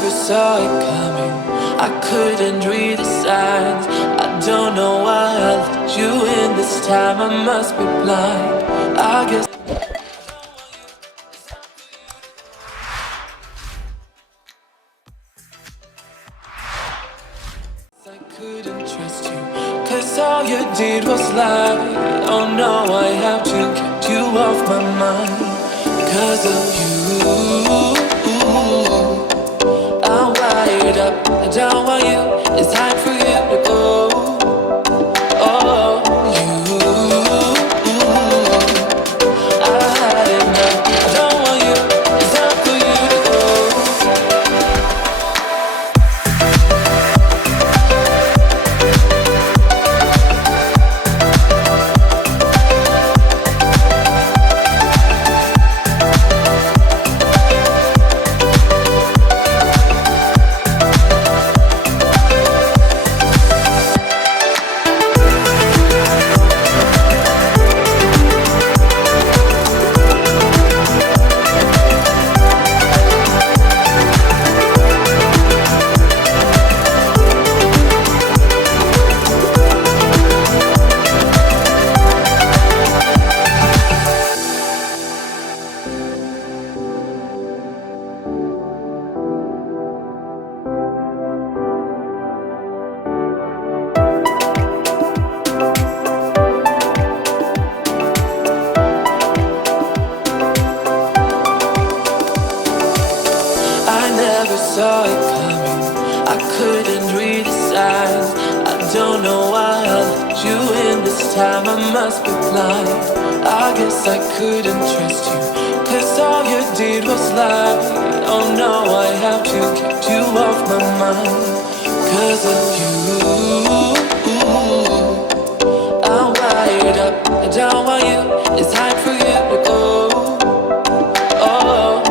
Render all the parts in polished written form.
never saw it coming. I couldn't read the signs. I don't know why I let you in this time. I must be blind. I guess I couldn't trust you, 'cause all you did was lie. Oh no, I have to keep you off my mind. 'Cause of you, I'm wired up. I don't want you, it's time for you to go. Oh, you, I had enough. I don't want you, it's time for you to go. Saw it coming. I couldn't read the signs. I don't know why I let you in this time. I must be blind. I guess I couldn't trust you, 'cause all you did was lie. Oh no, I have to keep you off my mind. 'Cause of you, I'm wired up. I don't want you, it's time for you to go. Oh,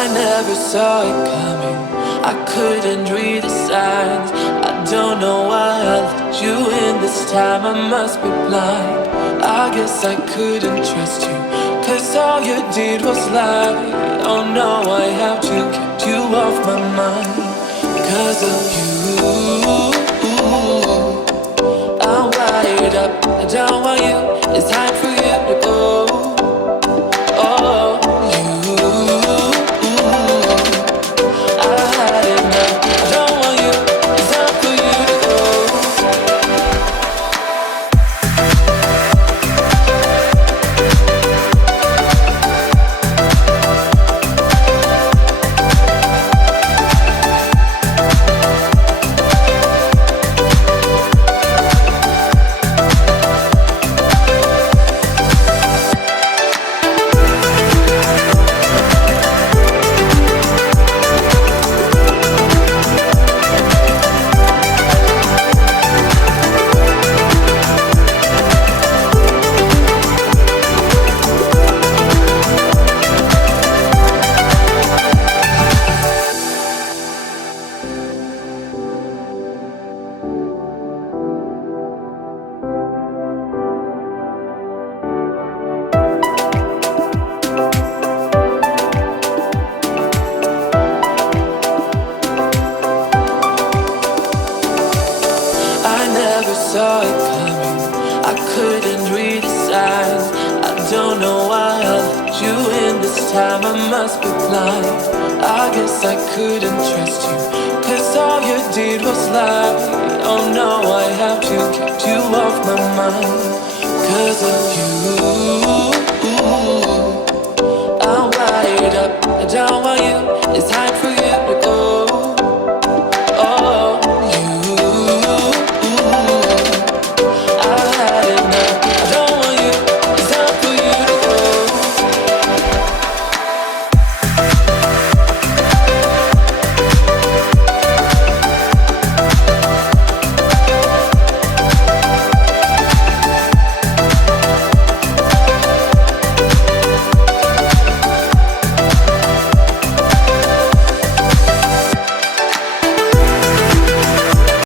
I never saw it coming. I couldn't read the signs. I don't know why I let you in this time. I must be blind. I guess I couldn't trust you, 'cause all you did was lie. Oh no, I have to keep you off my mind. 'Cause of you, I'm wired up. I don't want you, it's time for you to go. Oh, saw it coming. I couldn't read the signs. I don't know why I let you in this time. I must be blind. I guess I couldn't trust you, 'cause all you did was lie. Oh no, I have to keep you off my mind 'cause of you.